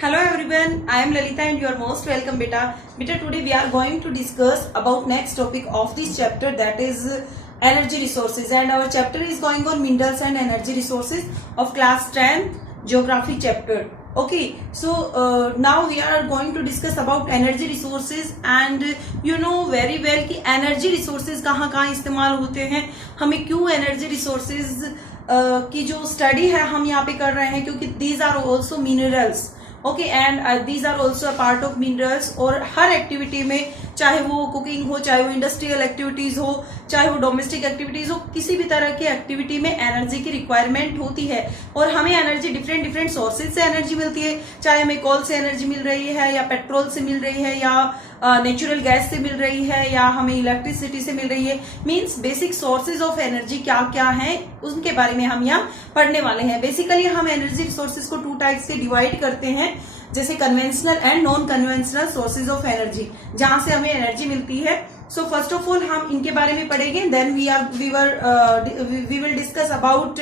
Hello everyone, I am Lalita and you are most welcome beta. Beta, today we are going to discuss about next topic of this chapter, that is energy resources, and our chapter is going on minerals and energy resources of class 10 geography chapter. Okay, so now we are going to discuss about energy resources and you know very well कि energy resources कहाँ कहाँ इस्तेमाल होते हैं, हमें क्यों energy resources की जो स्टडी है हम यहाँ पे कर रहे हैं, क्योंकि these are also minerals. Okay and these are also a part of minerals. और हर एक्टिविटी में, चाहे वो कुकिंग हो, चाहे वो इंडस्ट्रियल एक्टिविटीज हो, चाहे वो डोमेस्टिक एक्टिविटीज हो, किसी भी तरह की एक्टिविटी में एनर्जी की रिक्वायरमेंट होती है. और हमें एनर्जी डिफरेंट डिफरेंट सोर्सेज से एनर्जी मिलती है, चाहे हमें कोल से एनर्जी मिल रही है या पेट्रोल से मिल रही है या नेचुरल गैस से मिल रही है या हमें इलेक्ट्रिसिटी से मिल रही है. Means basic sources of energy क्या क्या हैं उनके बारे में हम यहाँ पढ़ने वाले हैं. बेसिकली हम एनर्जी रिसोर्सेज को टू टाइप्स से डिवाइड करते हैं, जैसे conventional and non conventional sources of energy, जहां से हमें एनर्जी मिलती है. सो फर्स्ट ऑफ ऑल हम इनके बारे में पढ़ेंगे, then we will discuss about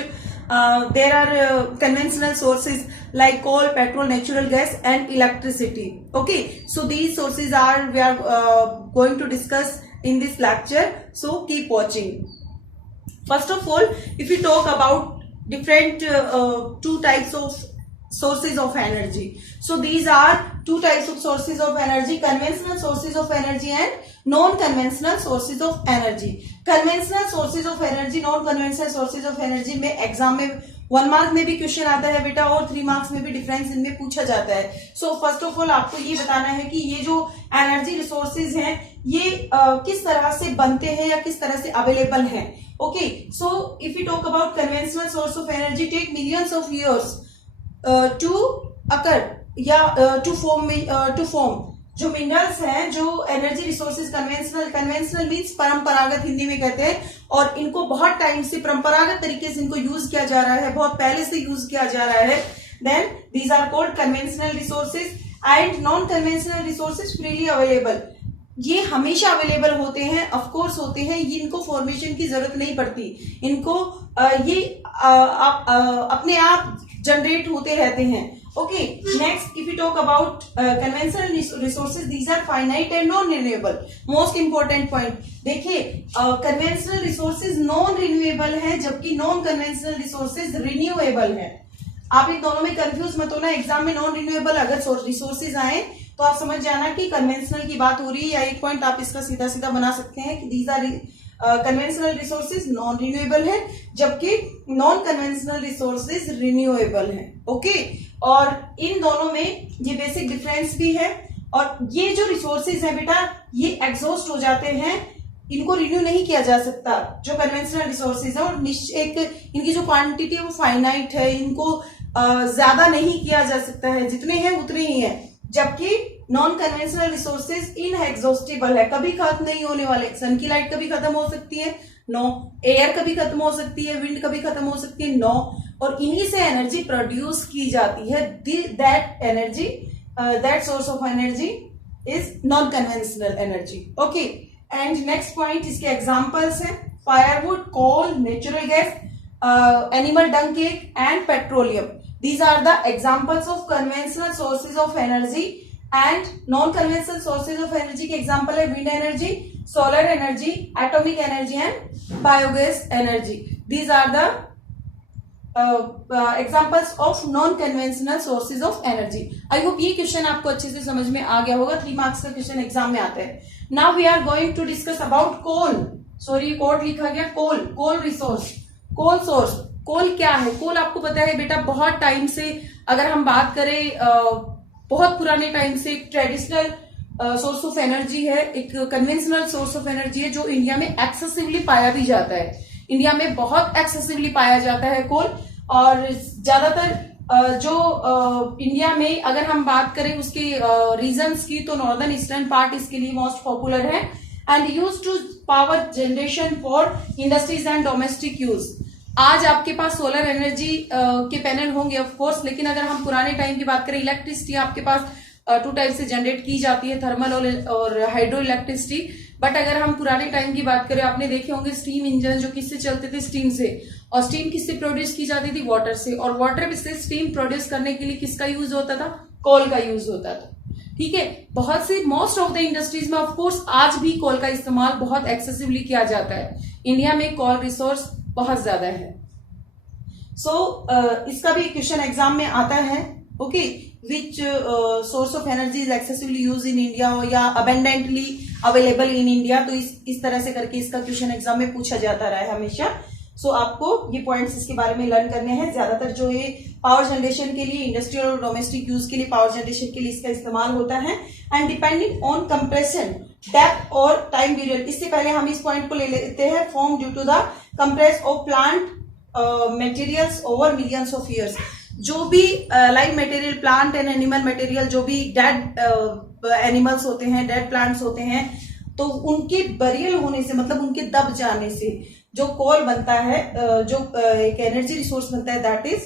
there are conventional sources like coal, petrol, natural gas and electricity. Okay, so these sources we are going to discuss in this lecture, so keep watching. First of all, if we talk about different two types of sources of energy, so these are two types of sources of energy: conventional sources of energy and non-conventional sources of energy. Conventional sources of energy, non-conventional sources of energy में exam में 1 mark में भी question आता है बेटा, और 3 marks में भी डिफरेंस इनमें पूछा जाता है. सो फर्स्ट ऑफ ऑल आपको ये बताना है कि ये जो एनर्जी रिसोर्सेज हैं ये किस तरह से बनते हैं या किस तरह से अवेलेबल हैं. Okay, so if you talk about conventional source of energy, take millions of years to occur या टू फॉर्म. जो मिनरल्स हैं, जो एनर्जी रिसोर्सेज कन्वेंशनल मीन्स परंपरागत हिंदी में कहते हैं, और इनको बहुत टाइम से परंपरागत तरीके से इनको यूज किया जा रहा है, बहुत पहले से यूज किया जा रहा है. Then these are called conventional resources and non conventional resources freely available. ये हमेशा अवेलेबल होते हैं, ऑफ कोर्स होते हैं, ये इनको फॉर्मेशन की जरूरत नहीं पड़ती, इनको ये अपने आप जनरेट होते रहते हैं. Okay, next if you talk about conventional resources, these are finite and non-renewable. Most important point, देखिए conventional resources non-renewable है, जबकि non-conventional resources renewable है. आप इन दोनों में कंफ्यूज मत होना. एग्जाम में नॉन रिन्यूएबल अगर रिसोर्सेज आए तो आप समझ जाना कि कन्वेंशनल की बात हो रही है, या एक पॉइंट आप इसका सीधा सीधा बना सकते हैं कि these are conventional resources non renewable है, जबकि नॉन कन्वेंशनल रिसोर्सेज रिन्यूएबल है. ओके, और इन दोनों में ये बेसिक डिफरेंस भी है. और ये जो रिसोर्सेज है बेटा, ये एग्जॉस्ट हो जाते हैं, इनको रिन्यू नहीं किया जा सकता. जो कन्वेंशनल रिसोर्सेज है, और एक इनकी जो क्वांटिटी है वो फाइनाइट है, इनको ज्यादा नहीं किया जा सकता है, जितने हैं उतने ही हैं. जबकि नॉन कन्वेंशनल रिसोर्सेज इनएग्जॉस्टिबल है, कभी खत्म नहीं होने वाले. सन की लाइट कभी खत्म हो सकती है, नो. एयर कभी खत्म हो सकती है, विंड कभी खत्म हो सकती है, नो. और इन्हीं से एनर्जी प्रोड्यूस की जाती है. That energy, that source of energy is non conventional energy. Okay, and next point, इसके एग्जांपल्स हैं firewood, coal, natural gas, animal dung cake and petroleum. These are the examples of conventional sources of energy. And non-conventional sources of energy के example है wind energy, solar energy, atomic energy and biogas energy. These are the examples of non-conventional sources of energy. I hope ये question आपको अच्छे से समझ में आ गया होगा. 3 मार्क्स का क्वेश्चन एग्जाम में आता है. Now we are going to discuss about coal. Sorry, code लिखा गया coal. Coal resource, coal source. कोल क्या है? कोल आपको पता है बेटा, बहुत टाइम से, अगर हम बात करें बहुत पुराने टाइम से एक ट्रेडिशनल सोर्स ऑफ एनर्जी है, एक कन्वेंशनल सोर्स ऑफ एनर्जी है, जो इंडिया में एक्सेसिवली पाया भी जाता है. इंडिया में बहुत एक्सेसिवली पाया जाता है कोल. और ज्यादातर जो इंडिया में अगर हम बात करें उसके रीजन्स की, तो नॉर्दर्न ईस्टर्न पार्ट इसके लिए मोस्ट पॉपुलर है and use to power generation for industries and domestic use. आज आपके पास सोलर एनर्जी के पैनल होंगे ऑफ कोर्स, लेकिन अगर हम पुराने टाइम की बात करें, इलेक्ट्रिसिटी आपके पास 2 टाइप से जनरेट की जाती है, थर्मल और हाइड्रो इलेक्ट्रिसिटी. बट अगर हम पुराने टाइम की बात करें, आपने देखे होंगे स्टीम इंजन जो किससे चलते थे, स्टीम से. और स्टीम किससे प्रोड्यूस की जाती थी, वाटर से. और वाटर से स्टीम प्रोड्यूस करने के लिए किसका यूज होता था, कोल का यूज होता था। ठीक है, बहुत सी मोस्ट ऑफ द इंडस्ट्रीज में ऑफ कोर्स आज भी कोल का इस्तेमाल बहुत एक्सेसिवली किया जाता है। इंडिया में कोल रिसोर्स बहुत ज्यादा है। इसका भी क्वेश्चन एग्जाम में आता है। Okay, which source of energy is excessively use in India या अबेंडेंटली अवेलेबल इन इंडिया। तो इस तरह से करके इसका क्वेश्चन एग्जाम में पूछा जाता रहा है हमेशा। आपको ये पॉइंट्स इसके बारे में लर्न करने हैं। ज्यादातर जो ये पावर जनरेशन के लिए, इंडस्ट्रियल और डोमेस्टिक यूज के लिए, पावर जनरेशन के लिए इसका इस्तेमाल होता है। And depending on compression depth और टाइम पीरियड। इससे पहले हम इस पॉइंट को ले लेते हैं। Form due to the compress of plant materials over millions of years. जो भी live material, plant and animal material, जो भी डेड एनिमल्स होते हैं, डेड प्लांट्स होते हैं, तो उनके बरियल होने से, मतलब उनके दब जाने से जो कोल बनता है, जो एक एनर्जी रिसोर्स बनता है, दैट इज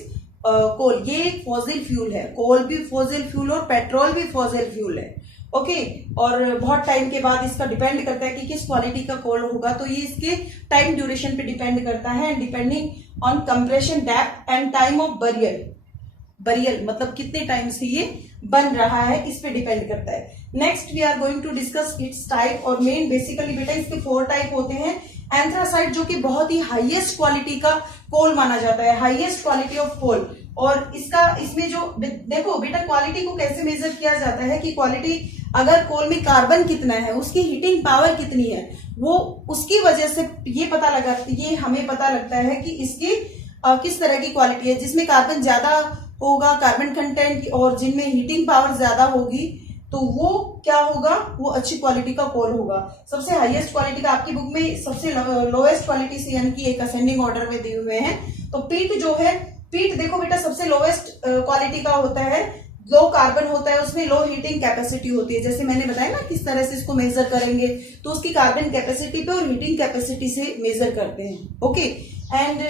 कोल। ये एक फॉसिल फ्यूल है। कोल भी फॉसिल फ्यूल और पेट्रोल भी फॉसिल फ्यूल है। ओके, और बहुत टाइम के बाद इसका डिपेंड करता है कि किस क्वालिटी का कोल होगा। तो ये इसके टाइम ड्यूरेशन पे डिपेंड करता है। Depending on compression depth and time of burial मतलब कितने टाइम से ये बन रहा है, इस पे डिपेंड करता है। Next we are going to discuss its type और मेन। बेसिकली बेटा इसके 4 टाइप होते हैं। एंथ्रासाइट जो कि बहुत ही हाईएस्ट क्वालिटी का कोल माना जाता है, हाईएस्ट क्वालिटी ऑफ कोल। और इसमें जो देखो बेटा, क्वालिटी को कैसे मेजर किया जाता है कि क्वालिटी, अगर कोल में कार्बन कितना है, उसकी हीटिंग पावर कितनी है, वो उसकी वजह से ये हमें पता लगता है कि इसकी किस तरह की क्वालिटी है। जिसमें कार्बन ज्यादा होगा, कार्बन कंटेंट, और जिनमें हीटिंग पावर ज्यादा होगी, तो वो क्या होगा, वो अच्छी क्वालिटी का कोल होगा। सबसे हाईएस्ट क्वालिटी का आपकी बुक में सबसे लोएस्ट क्वालिटी से, यानी कि एक असेंडिंग ऑर्डर में दिए हुए हैं। तो पीट जो है, पीट देखो बेटा सबसे लोएस्ट क्वालिटी का होता है। लो कार्बन होता है, उसमें लो हीटिंग कैपेसिटी होती है। जैसे मैंने बताया ना किस तरह से इसको मेजर करेंगे, तो उसकी कार्बन कैपेसिटी पे और हीटिंग कैपेसिटी से मेजर करते हैं। ओके, एंड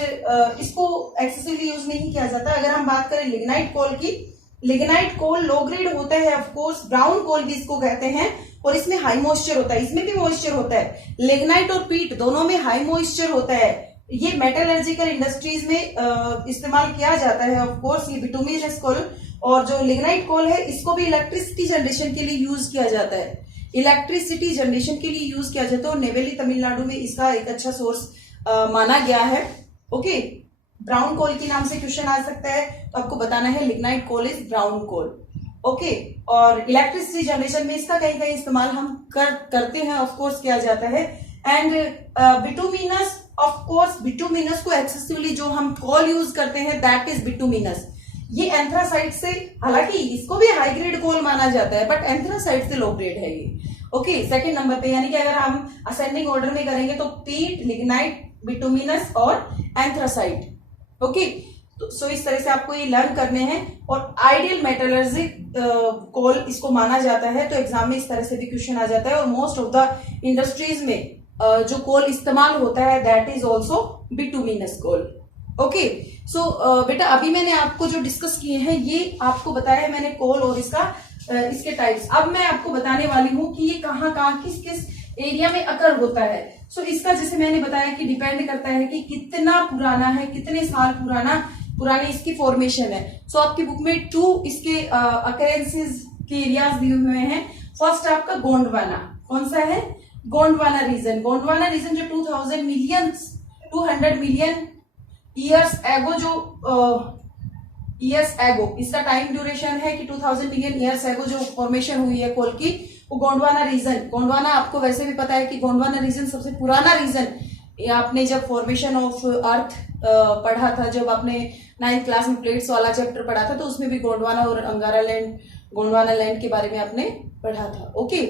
इसको एक्सेसिवली यूज नहीं किया जाता। अगर हम बात करें लिग्नाइट कोल की, लिग्नाइट कोल लो ग्रेड होता है, ऑफ कोर्स ब्राउन कोल भी इसको कहते हैं, और इसमें हाई मॉइस्चर होता है। इसमें भी मॉइस्चर होता है। लिग्नाइट और पीट दोनों में हाई मॉइस्चर होता है। ये मेटलर्जिकल इंडस्ट्रीज में इस्तेमाल किया जाता है। ऑफ कोर्स ये बिटुमिनस कोल, और जो लिग्नाइट कोल है इसको भी इलेक्ट्रिसिटी जनरेशन के लिए यूज किया जाता है। इलेक्ट्रिसिटी जनरेशन के लिए यूज किया जाता है, और नेवेली तमिलनाडु में इसका एक अच्छा सोर्स माना गया है। ओके, ब्राउन कोल के नाम से क्वेश्चन आ सकता है, तो आपको बताना है lignite coal is brown coal. Okay, और इलेक्ट्रिसिटी जनरेशन में इसका कहीं कहीं इस्तेमाल हम करते हैं, ऑफ कोर्स किया जाता है। And bituminous, of course bituminous को एक्सेसिवली जो हम कोल यूज करते हैं, दैट इज बिटुमिनस। ये एंथ्रासाइट से, हालांकि इसको भी हाई ग्रेड कोल माना जाता है, बट एंथ्रासाइट से लो ग्रेड है ये। ओके, सेकंड नंबर पे, यानी कि अगर हम असेंडिंग ऑर्डर में करेंगे तो पीट, लिग्नाइट, बिटुमिनस और एंथ्रासाइट। ओके, तो इस तरह से आपको ये लर्न करने हैं। और आइडियल मेटलर्जिक कोल इसको माना जाता है। तो एग्जाम में इस तरह से भी क्वेश्चन आ जाता है। और मोस्ट ऑफ द इंडस्ट्रीज में जो कोल इस्तेमाल होता है, that is also bituminous coal. Okay, बेटा अभी मैंने आपको जो डिस्कस किए हैं, ये आपको बताया है मैंने कोल और इसके टाइप्स। अब मैं आपको बताने वाली हूं कि ये कहाँ किस किस एरिया में अकर होता है। इसका जैसे मैंने बताया कि डिपेंड करता है कि कितना पुराना है, कितने साल पुराने इसकी फॉर्मेशन है। आपकी बुक में 2 इसके अकरेंसेस के एरियाज दिए हुए हैं। फर्स्ट आपका गोंडवाना, कौन सा है, गोंडवाना रीजन। गोंडवाना रीजन जो 200 million years ago, years ago, इसका टाइम ड्यूरेशन है कि 2000 मिलियन ईयर्स एगो जो फॉर्मेशन हुई है कोल की, वो गोंडवाना रीजन। गोंडवाना आपको वैसे भी पता है कि गोंडवाना रीजन सबसे पुराना रीजन। आपने जब फॉर्मेशन ऑफ अर्थ पढ़ा था, जब आपने 9th क्लास में प्लेट्स वाला चैप्टर पढ़ा था, तो उसमें भी गोंडवाना और अंगारा लैंड, गोंडवाना लैंड के बारे में आपने पढ़ा था। ओके,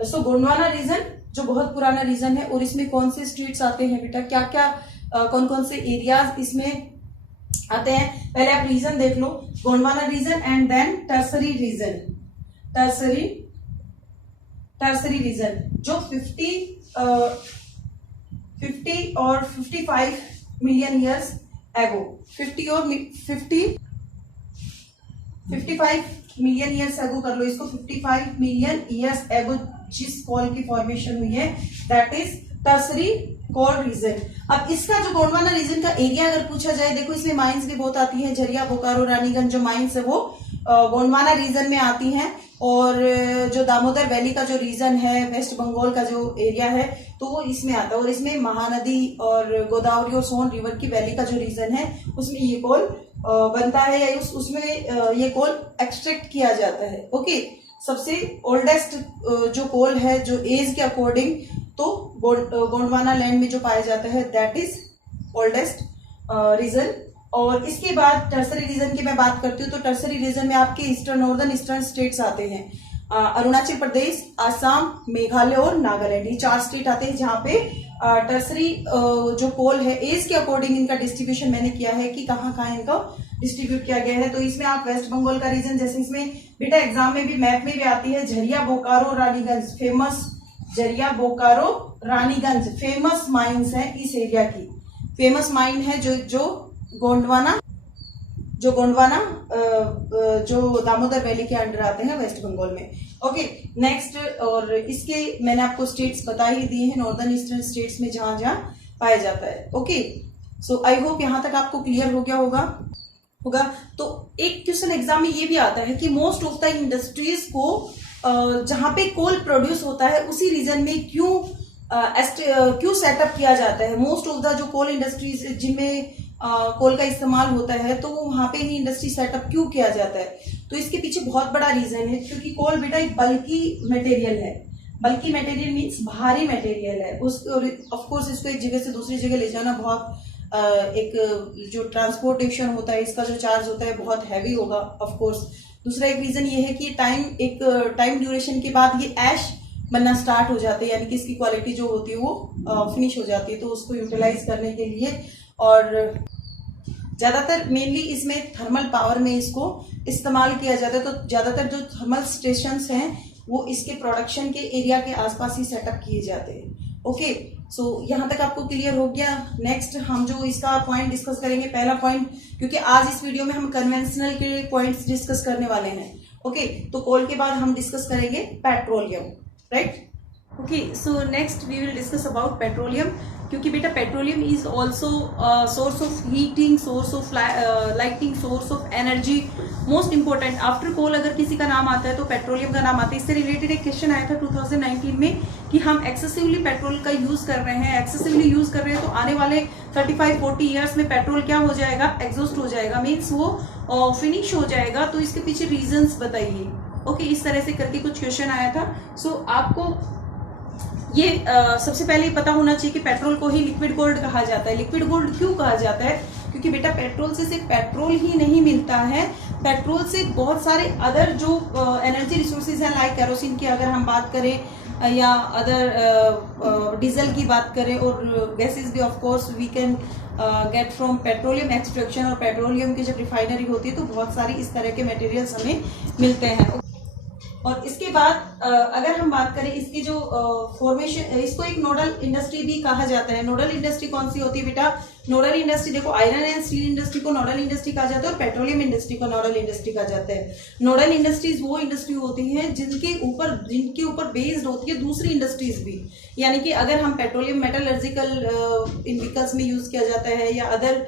गोंडवाना रीजन जो बहुत पुराना रीजन है, और इसमें कौन से स्ट्रीट्स आते हैं बेटा, क्या क्या कौन कौन से एरियाज इसमें आते हैं। पहले आप रीजन देख लो, Gondwana region and then tertiary region. Tertiary region जो 50 और 55 million years ago, 55 million years ago कर लो इसको, 55 मिलियन ईयर्स एगो जिस कोल की फॉर्मेशन हुई है, that is tertiary coal region. अब इसका जो गोंडवाना रीजन का एरिया अगर पूछा जाए, देखो इसमें माइंस भी बहुत आती है, झरिया, बोकारो, रानीगंज जो माइंस है वो गोंडवाना रीजन में आती हैं, और जो दामोदर वैली का जो रीजन है, वेस्ट बंगाल का जो एरिया है, तो वो इसमें आता है। और इसमें महानदी और गोदावरी और सोन रिवर की वैली का जो रीजन है उसमें ये कोल बनता है, या उसमें ये कोल एक्सट्रैक्ट किया जाता है। ओके, सबसे ओल्डेस्ट जो कोल है जो एज के अकॉर्डिंग, तो गोंडवाना लैंड में जो पाया जाता है दैट इज ओल्डेस्ट रीजन। और इसके बाद टर्सरी रीजन की मैं बात करती हूँ, तो टर्सरी रीजन में आपके ईस्टर्न नॉर्दर्न ईस्टर्न स्टेट्स आते हैं, अरुणाचल प्रदेश, आसाम, मेघालय और नागालैंड, ये 4 स्टेट आते हैं जहाँ पे टर्सरी जो कोल है एज के अकॉर्डिंग इनका डिस्ट्रीब्यूशन मैंने किया है कि कहाँ कहाँ इनका डिस्ट्रीब्यूट किया गया है। तो इसमें आप वेस्ट बंगाल का रीजन, जैसे इसमें बेटा एग्जाम में भी मैप में भी आती है, Jharia, Bokaro, Raniganj, famous Jharia, Bokaro, Raniganj famous mines है इस एरिया की, फेमस माइन है जो गोंडवाना जो दामोदर वैली के अंडर आते हैं वेस्ट बंगाल में। ओके, नेक्स्ट, और इसके मैंने आपको स्टेट्स बता ही दिए हैं, नॉर्दर्न ईस्टर्न स्टेट्स में जहां जहां पाया जाता है। ओके, सो आई होप यहां तक आपको क्लियर हो गया होगा। तो एक क्वेश्चन एग्जाम में ये भी आता है कि मोस्ट ऑफ द इंडस्ट्रीज को जहां पे कोल प्रोड्यूस होता है उसी रीजन में क्यों सेटअप किया जाता है। मोस्ट ऑफ द जो कोल इंडस्ट्रीज जिनमें कोल का इस्तेमाल होता है, तो वहां पे ही इंडस्ट्री सेटअप क्यों किया जाता है। तो इसके पीछे बहुत बड़ा रीजन है, क्योंकि कोल बेटा एक बल्की मटेरियल है। बल्की मटेरियल मीन्स भारी मटेरियल है, ऑफ कोर्स इसको एक जगह से दूसरी जगह ले जाना बहुत एक जो ट्रांसपोर्टेशन होता है इसका जो चार्ज होता है बहुत हैवी होगा ऑफ कोर्स। दूसरा एक रीजन ये है कि टाइम ड्यूरेशन के बाद ये ऐश बनना स्टार्ट हो जाते हैं, यानी कि इसकी क्वालिटी जो होती है वो फिनिश हो जाती है। तो उसको यूटिलाइज करने के लिए, और ज्यादातर मेनली इसमें थर्मल पावर में इसको इस्तेमाल किया जाता है। तो ज्यादातर जो थर्मल स्टेशंस हैं वो इसके प्रोडक्शन के एरिया के आसपास ही सेटअप किए जाते हैं। ओके, सो यहाँ तक आपको क्लियर हो गया। नेक्स्ट हम जो इसका पॉइंट डिस्कस करेंगे, पहला पॉइंट, क्योंकि आज इस वीडियो में हम कन्वेंशनल के पॉइंट्स डिस्कस करने वाले हैं। ओके, तो कोल के बाद हम डिस्कस करेंगे petroleum, right. Okay, so next we will discuss about petroleum, क्योंकि बेटा petroleum is also source of heating, source of lighting, source of energy, most important. After coal अगर किसी का नाम आता है तो पेट्रोलियम का नाम आता है। इससे रिलेटेड एक क्वेश्चन आया था 2019 में कि हम एक्सेसिवली पेट्रोल का यूज कर रहे हैं, एक्सेसिवली यूज कर रहे हैं, तो आने वाले 35-40 ईयर्स में पेट्रोल क्या हो जाएगा, एग्जॉस्ट हो जाएगा, मीन्स वो फिनिश हो जाएगा। तो इसके पीछे रीजंस बताइए। ओके, इस तरह से करके कुछ क्वेश्चन आया था। सो आपको ये सबसे पहले पता होना चाहिए कि पेट्रोल को ही लिक्विड गोल्ड कहा जाता है। लिक्विड गोल्ड क्यों कहा जाता है, क्योंकि बेटा पेट्रोल से सिर्फ पेट्रोल ही नहीं मिलता है, पेट्रोल से बहुत सारे अदर जो एनर्जी रिसोर्सेज हैं, लाइक केरोसिन की अगर हम बात करें या अदर डीजल की बात करें, और गैसेस भी of course we can get from petroleum extraction. और पेट्रोलियम की जब रिफाइनरी होती है तो बहुत सारी इस तरह के मटेरियल्स हमें मिलते हैं। और इसके बाद अगर हम बात करें इसकी जो फॉर्मेशन, इसको एक नोडल इंडस्ट्री भी कहा जाता है। नोडल इंडस्ट्री कौन सी होती है बेटा, नोडल इंडस्ट्री देखो, आयरन एंड स्टील इंडस्ट्री को नोडल इंडस्ट्री कहा जाता है और पेट्रोलियम इंडस्ट्री को नोडल इंडस्ट्री कहा जाता है। नोडल इंडस्ट्रीज वो इंडस्ट्री होती हैं जिनके ऊपर बेस्ड होती है दूसरी इंडस्ट्रीज भी, यानी कि अगर हम पेट्रोलियम मेटलर्जिकल इन व्हीकल्स में यूज किया जाता है या अदर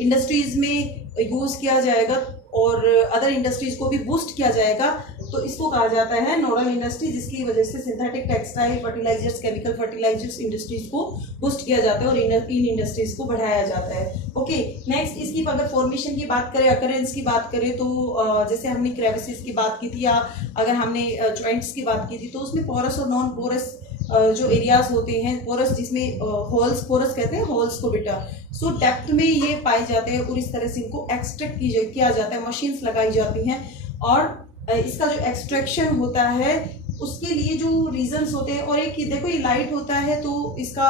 इंडस्ट्रीज में यूज किया जाएगा और अदर इंडस्ट्रीज को भी बूस्ट किया जाएगा, तो इसको कहा जाता है नोडल इंडस्ट्री, जिसकी वजह से synthetic textile, fertilizers, chemical fertilizers industries को बूस्ट किया जाता है और इन इंडस्ट्रीज को बढ़ाया जाता है। ओके, नेक्स्ट इसकी अगर फॉर्मेशन की बात करें, अकरेंस की बात करें, तो जैसे हमने क्रेविसेस की बात की थी या अगर हमने जॉइंट्स की बात की थी, तो उसमें पोरस और नॉन पोरस जो एरियाज होते हैं, पोरस जिसमें होल्स, पोरस कहते हैं होल्स को बेटा, सो डेप्थ में ये पाए जाते हैं और इस तरह से इनको एक्सट्रैक्ट किया जाता है, मशीन्स लगाई जाती हैं और इसका जो एक्सट्रैक्शन होता है उसके लिए जो रीजंस होते हैं। और एक देखो ये लाइट होता है तो इसका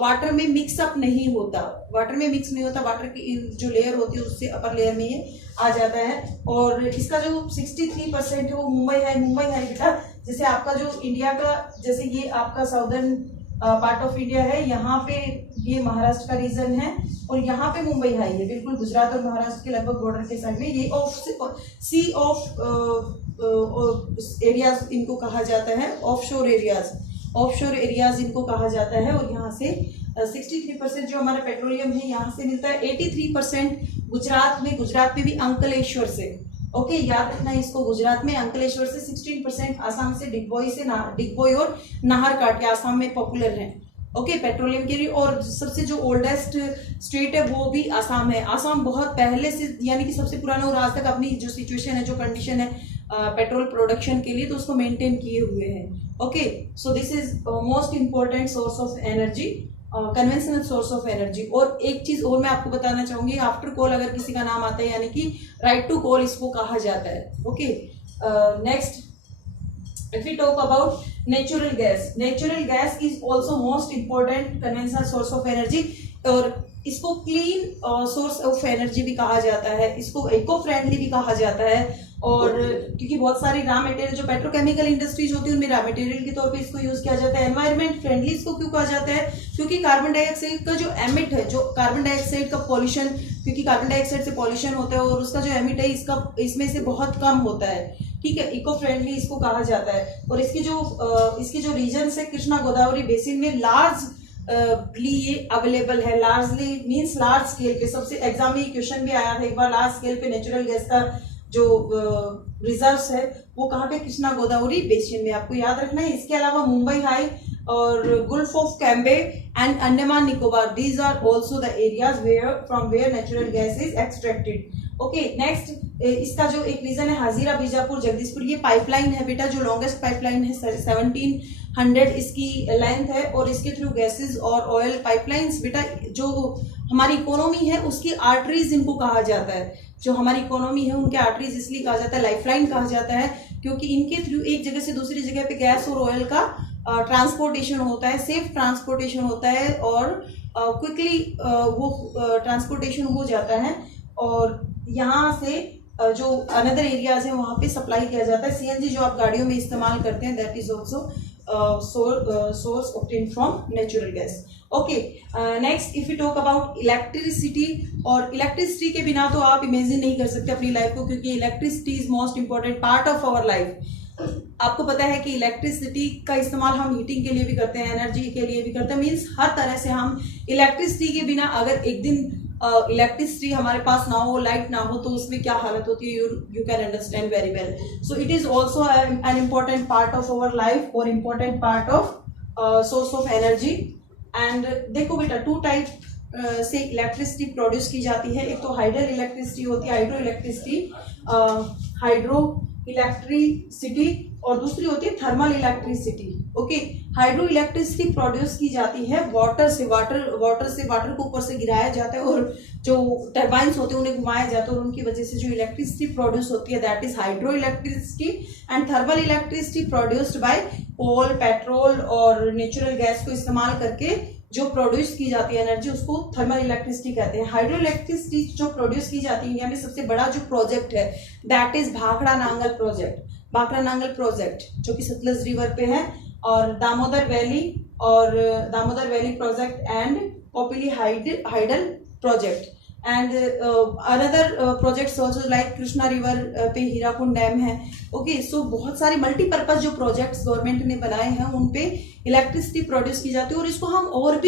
वाटर में मिक्सअप नहीं होता, वाटर में मिक्स नहीं होता, वाटर की जो लेयर होती है उससे अपर लेयर में ये आ जाता है। और इसका जो 63% है वो मुंबई है बेटा। जैसे आपका जो इंडिया का, जैसे ये आपका साउदर्न पार्ट ऑफ इंडिया है, यहाँ पे ये महाराष्ट्र का रीजन है और यहाँ पे मुंबई हाई है, बिल्कुल गुजरात और महाराष्ट्र के लगभग बॉर्डर के साइड में। ये सी ऑफ एरियाज इनको कहा जाता है, ऑफशोर एरियाज इनको कहा जाता है। और यहाँ से 63% जो हमारा पेट्रोलियम है यहाँ से मिलता है। 83% गुजरात में भी अंकलेश्वर से, ओके, याद रखना इसको। गुजरात में अंकलेश्वर से 16%, आसाम से डिगबोई और नाहरकाट के आसाम में पॉपुलर हैं। ओके, पेट्रोलियम के लिए। और सबसे जो ओल्डेस्ट स्टेट है वो भी आसाम है। आसाम बहुत पहले से, यानी कि सबसे पुराना और आज तक अपनी जो सिचुएशन है, जो कंडीशन है पेट्रोल प्रोडक्शन के लिए, तो उसको मेंटेन किए हुए हैं। Okay, so this is most important source of energy, conventional source of energy. और एक चीज और मैं आपको बताना चाहूंगी, आफ्टर कोल अगर किसी का नाम आता है, यानी कि राइट टू कोल इसको कहा जाता है। Okay, next if we talk about natural gas is also most important conventional source of energy, और इसको क्लीन सोर्स ऑफ एनर्जी भी कहा जाता है, इसको इको फ्रेंडली भी कहा जाता है। और क्योंकि बहुत सारी रॉ मटेरियल जो पेट्रोकेमिकल इंडस्ट्रीज होती है उनमें रॉ मटेरियल के तौर पे इसको यूज किया जाता है। एनवायरमेंट फ्रेंडली इसको क्यों कहा जाता है? क्योंकि कार्बन डाइऑक्साइड का जो एमिट है, जो कार्बन डाइऑक्साइड का पॉल्यूशन, क्योंकि कार्बन डाइऑक्साइड से पॉल्यूशन होता है और उसका जो एमिट है इसमें से बहुत कम होता है। ठीक है, इको फ्रेंडली इसको कहा जाता है। और इसकी जो रीजन है, कृष्णा गोदावरी बेसिन में ये अवेलेबल है। लार्जली मींस लार्ज स्केल पे। सबसे एग्जाम में क्वेश्चन भी आया था एक बार, लार्ज स्केल पे नेचुरल गैस का जो रिजर्व्स है वो कहाँ पे? कृष्णा गोदावरी बेसिन में, आपको याद रखना है। इसके अलावा मुंबई हाई और gulf of Cambay and Andaman Nicobar, these are also the areas from where natural gas is extracted. Okay, next इसका जो एक रीजन है हाजीरा बीजापुर जगदीशपुर, ये पाइपलाइन है बेटा, जो लॉन्गेस्ट पाइपलाइन है, 1700 इसकी लेंथ है। और इसके थ्रू गैसेस और ऑयल पाइपलाइंस बेटा, जो हमारी इकोनॉमी है उसकी आर्टरीज इनको कहा जाता है। जो हमारी इकोनॉमी है उनके आर्टरीज इसलिए कहा जाता है, लाइफलाइन कहा जाता है, क्योंकि इनके थ्रू एक जगह से दूसरी जगह पे गैस और ऑयल का ट्रांसपोर्टेशन होता है, सेफ ट्रांसपोर्टेशन होता है और क्विकली वो ट्रांसपोर्टेशन हो जाता है। और यहाँ से जो अनदर एरियाज है वहाँ पे सप्लाई किया जाता है। सीएनजी जो आप गाड़ियों में इस्तेमाल करते हैं, that is also source obtain from natural gas. Okay, next if you talk about electricity, और इलेक्ट्रिसिटी के बिना तो आप इमेजिन नहीं कर सकते अपनी लाइफ को, क्योंकि electricity is most important part of our life. आपको पता है कि इलेक्ट्रिसिटी का इस्तेमाल हम हीटिंग के लिए भी करते हैं, एनर्जी के लिए भी करते हैं, मीन्स हर तरह से हम इलेक्ट्रिसिटी के बिना, अगर एक दिन इलेक्ट्रिसिटी हमारे पास ना हो, लाइट ना हो, तो उसमें क्या हालत होती है, you can understand very well. So it is also an important part of our life और important part of source of energy. And देखो बेटा, 2 टाइप से इलेक्ट्रिसिटी प्रोड्यूस की जाती है। एक तो हाइडल इलेक्ट्रिसिटी होती है, हाइड्रो इलेक्ट्रिसिटी, और दूसरी होती है thermal electricity. Okay, hydro electricity produce की जाती है वाटर से वाटर को ऊपर से गिराया जाता है और जो टर्बाइंस होते हैं उन्हें घुमाया जाता है और उनकी वजह से जो इलेक्ट्रिसिटी प्रोड्यूस होती है that is hydro electricity. And thermal electricity produced by coal, petrol और नेचुरल गैस को इस्तेमाल करके जो प्रोड्यूस की जाती है एनर्जी, उसको थर्मल इलेक्ट्रिसिटी कहते हैं। हाइड्रो इलेक्ट्रिसिटी जो प्रोड्यूस की जाती है इंडिया में सबसे बड़ा जो प्रोजेक्ट है that is Bhakra Nangal project, जो कि सतलज रिवर पे है, और Damodar valley project and Popili hydel project. And another projects also like Krishna river पे हीराकुंड डैम है। ओके, सो बहुत सारे मल्टीपर्पज जो प्रोजेक्ट्स गवर्नमेंट ने बनाए हैं उन पे इलेक्ट्रिसिटी प्रोड्यूस की जाती है, और इसको हम और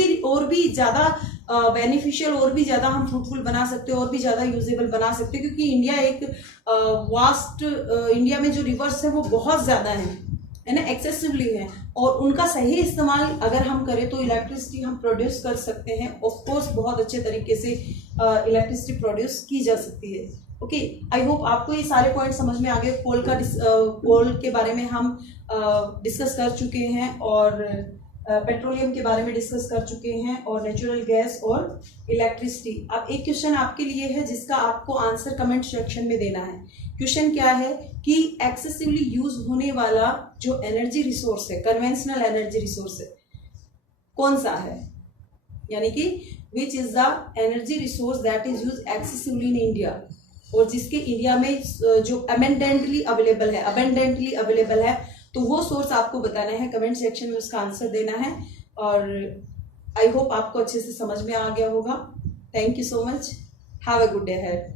भी ज्यादा बेनिफिशियल, और भी ज्यादा हम फ्रूटफुल बना सकते हैं, और भी ज्यादा यूजेबल बना सकते हैं, क्योंकि इंडिया एक वास्ट इंडिया में जो रिवर्स है वो बहुत ज्यादा है ना, एक्सेसिवली है, और उनका सही इस्तेमाल अगर हम करें तो इलेक्ट्रिसिटी हम प्रोड्यूस कर सकते हैं। ऑफ कोर्स बहुत अच्छे तरीके से इलेक्ट्रिसिटी प्रोड्यूस की जा सकती है। ओके, आई होप आपको ये सारे पॉइंट समझ में आ गए। कोल के बारे में हम डिस्कस कर चुके हैं, और पेट्रोलियम के बारे में डिस्कस कर चुके हैं, और नेचुरल गैस और इलेक्ट्रिसिटी। अब एक क्वेश्चन आपके लिए है जिसका आपको आंसर कमेंट सेक्शन में देना है। क्वेश्चन क्या है कि एक्सेसिवली यूज होने वाला जो एनर्जी रिसोर्स है, कन्वेंशनल एनर्जी रिसोर्स है, कौन सा है, यानी कि which is the energy resource that is use excessively in India, और जिसके इंडिया में जो अबेंडेंटली अवेलेबल है, तो वो सोर्स आपको बताना है, कमेंट सेक्शन में उसका आंसर देना है। और आई होप आपको अच्छे से समझ में आ गया होगा। Thank you so much, have a good day ahead.